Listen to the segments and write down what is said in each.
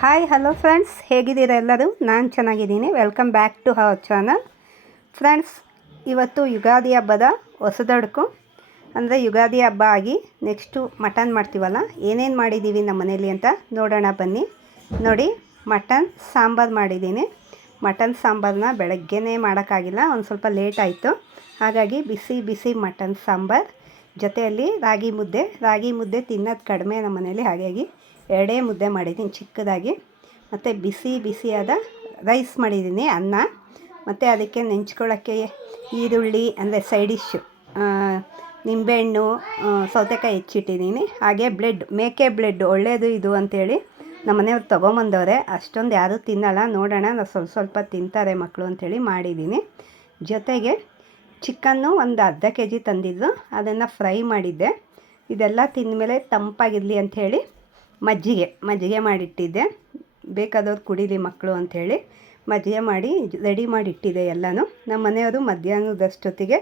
Hi hello friends, ಹೇಗಿದ್ದೀರಾ ಎಲ್ಲರೂ? ನಾನು ಚೆನ್ನಾಗಿದ್ದೀನಿ. Welcome back to our channel. Friends, ಇವತ್ತು ಯುಗಾದಿ ಹಬ್ಬದ ಹೊಸದಡುಕು ಅಂದರೆ ಯುಗಾದಿ ಹಬ್ಬ ಆಗಿ ನೆಕ್ಸ್ಟು ಮಟನ್ ಮಾಡ್ತೀವಲ್ಲ, ಏನೇನು ಮಾಡಿದ್ದೀವಿ ನಮ್ಮ ಮನೇಲಿ ಅಂತ ನೋಡೋಣ ಬನ್ನಿ. ನೋಡಿ, ಮಟನ್ ಸಾಂಬಾರು ಮಾಡಿದ್ದೀನಿ. ಮಟನ್ ಸಾಂಬಾರನ್ನ ಬೆಳಗ್ಗೆನೇ ಮಾಡೋಕ್ಕಾಗಿಲ್ಲ, ಒಂದು ಸ್ವಲ್ಪ ಲೇಟ್ ಆಯಿತು. ಹಾಗಾಗಿ ಬಿಸಿ ಬಿಸಿ ಮಟನ್ ಸಾಂಬಾರು ಜೊತೆಯಲ್ಲಿ ರಾಗಿ ಮುದ್ದೆ ತಿನ್ನೋದು ಕಡಿಮೆ ನಮ್ಮ ಮನೇಲಿ, ಹಾಗಾಗಿ 2 ಮುದ್ದೆ ಮಾಡಿದ್ದೀನಿ ಚಿಕ್ಕದಾಗಿ. ಮತ್ತು ಬಿಸಿಯಾದ ರೈಸ್ ಮಾಡಿದ್ದೀನಿ, ಅನ್ನ. ಮತ್ತು ಅದಕ್ಕೆ ನೆಂಚ್ಕೊಳ್ಳೋಕ್ಕೆ ಈರುಳ್ಳಿ ಅಂದರೆ ಸೈಡ್ ಡಿಶ್ಶು, ನಿಂಬೆಹಣ್ಣು, ಸೌತೆಕಾಯಿ ಹೆಚ್ಚಿಟ್ಟಿದ್ದೀನಿ. ಹಾಗೆ ಮೇಕೆ ಬ್ಲೆಡ್ ಒಳ್ಳೆಯದು ಇದು ಅಂಥೇಳಿ ನಮ್ಮ ಮನೆಯವ್ರು ತೊಗೊಂಬಂದವ್ರೆ. ಅಷ್ಟೊಂದು ಯಾರೂ ತಿನ್ನಲ್ಲ, ನೋಡೋಣ ಸ್ವಲ್ಪ ತಿಂತಾರೆ ಮಕ್ಕಳು ಅಂಥೇಳಿ ಮಾಡಿದ್ದೀನಿ. ಜೊತೆಗೆ ಚಿಕನ್ನು ಒಂದು ಅರ್ಧ kg ತಂದಿದ್ದು, ಅದನ್ನು ಫ್ರೈ ಮಾಡಿದ್ದೆ. ಇದೆಲ್ಲ ತಿಂದಮೇಲೆ ತಂಪಾಗಿರಲಿ ಅಂಥೇಳಿ ಮಜ್ಜಿಗೆ ಮಾಡಿಟ್ಟಿದ್ದೆ, ಬೇಕಾದವ್ರು ಕುಡೀಲಿ ಮಕ್ಕಳು ಅಂಥೇಳಿ ಮಜ್ಜಿಗೆ ಮಾಡಿ ರೆಡಿ ಮಾಡಿಟ್ಟಿದ್ದೆ ಎಲ್ಲನೂ. ನಮ್ಮ ಮನೆಯವರು ಮಧ್ಯಾಹ್ನದಷ್ಟೊತ್ತಿಗೆ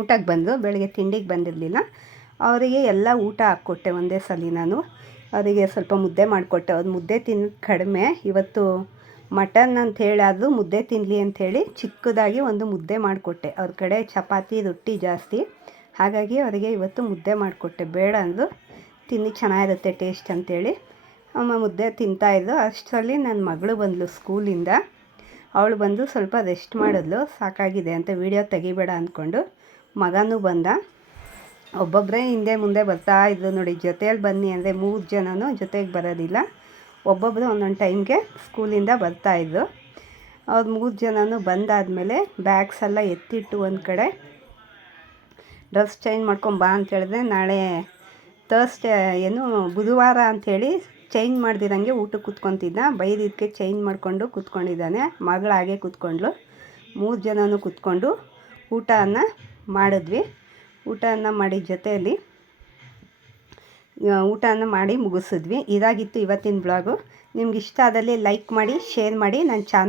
ಊಟಕ್ಕೆ ಬಂದರು, ಬೆಳಗ್ಗೆ ತಿಂಡಿಗೆ ಬಂದಿರಲಿಲ್ಲ. ಅವರಿಗೆ ಎಲ್ಲ ಊಟ ಹಾಕ್ಕೊಟ್ಟೆ ಒಂದೇ ಸಲ. ನಾನು ಅವರಿಗೆ ಸ್ವಲ್ಪ ಮುದ್ದೆ ಮಾಡಿಕೊಟ್ಟೆ. ಅವ್ರು ಮುದ್ದೆ ತಿನ್ನೋದು ಕಡಿಮೆ, ಇವತ್ತು ಮಟನ್ ಅಂಥೇಳಿ ಆದರೂ ಮುದ್ದೆ ತಿನ್ನಲಿ ಅಂಥೇಳಿ ಚಿಕ್ಕದಾಗಿ ಒಂದು ಮುದ್ದೆ ಮಾಡಿಕೊಟ್ಟೆ. ಅವ್ರ ಕಡೆ ಚಪಾತಿ ರೊಟ್ಟಿ ಜಾಸ್ತಿ, ಹಾಗಾಗಿ ಅವರಿಗೆ ಇವತ್ತು ಮುದ್ದೆ ಮಾಡಿಕೊಟ್ಟೆ. ಬೇಡ ಅಂದರು, ತಿನ್ನಿ ಚೆನ್ನಾಗಿರುತ್ತೆ ಟೇಸ್ಟ್ ಅಂಥೇಳಿ ಅಮ್ಮ ಮುದ್ದೆ ತಿಂತಾಯಿದ್ದು. ಅಷ್ಟರಲ್ಲಿ ನನ್ನ ಮಗಳು ಬಂದಳು ಸ್ಕೂಲಿಂದ. ಅವಳು ಬಂದು ಸ್ವಲ್ಪ ರೆಸ್ಟ್ ಮಾಡಿದ್ಲು, ಸಾಕಾಗಿದೆ ಅಂತ ವಿಡಿಯೋ ತೆಗಿಬೇಡ ಅಂದ್ಕೊಂಡು. ಮಗನೂ ಬಂದ, ಒಬ್ಬೊಬ್ಬರೇ ಹಿಂದೆ ಮುಂದೆ ಬರ್ತಾಯಿದ್ರು. ನೋಡಿ, ಜೊತೆಯಲ್ಲಿ ಬನ್ನಿ ಅಂದರೆ 3 ಜನನೂ ಜೊತೆಗೆ ಬರೋದಿಲ್ಲ, ಒಬ್ಬೊಬ್ಬರು ಒಂದೊಂದು ಟೈಮ್ಗೆ ಸ್ಕೂಲಿಂದ ಬರ್ತಾಯಿದ್ರು. ಅವ್ರು 3 ಜನನೂ ಬಂದಾದಮೇಲೆ ಬ್ಯಾಗ್ಸ್ ಎಲ್ಲ ಎತ್ತಿಟ್ಟು ಒಂದು ಕಡೆ ಡ್ರೆಸ್ ಚೇಂಜ್ ಮಾಡ್ಕೊಂಬಾ ಅಂತ ಹೇಳಿದ್ರೆ, ನಾಳೆ ಥರ್ಸ್ಡೇ ಬುಧವಾರ ಅಂಥೇಳಿ ಚೇಂಜ್ ಮಾಡ್ದಿರಂಗೆ ಊಟಕ್ಕೆ ಕೂತ್ಕೊತಿದ್ದ. ಬೈದಿದ್ದಕ್ಕೆ ಚೇಂಜ್ ಮಾಡಿಕೊಂಡು ಕೂತ್ಕೊಂಡಿದ್ದಾನೆ. ಮಗಳು ಹಾಗೆ ಕೂತ್ಕೊಂಡ್ಳು. 3 ಜನನೂ ಕೂತ್ಕೊಂಡು ಊಟವನ್ನು ಮಾಡಿದ್ವಿ. ಊಟವನ್ನು ಮಾಡಿ ಜೊತೆಯಲ್ಲಿ ಊಟವನ್ನು ಮಾಡಿ ಮುಗಿಸಿದ್ವಿ. ಇದಾಗಿತ್ತು ಇವತ್ತಿನ ಬ್ಲಾಗು. ನಿಮ್ಗೆ ಇಷ್ಟ ಆದಲ್ಲಿ ಲೈಕ್ ಮಾಡಿ, ಶೇರ್ ಮಾಡಿ. ನನ್ನ ಚಾನಲ್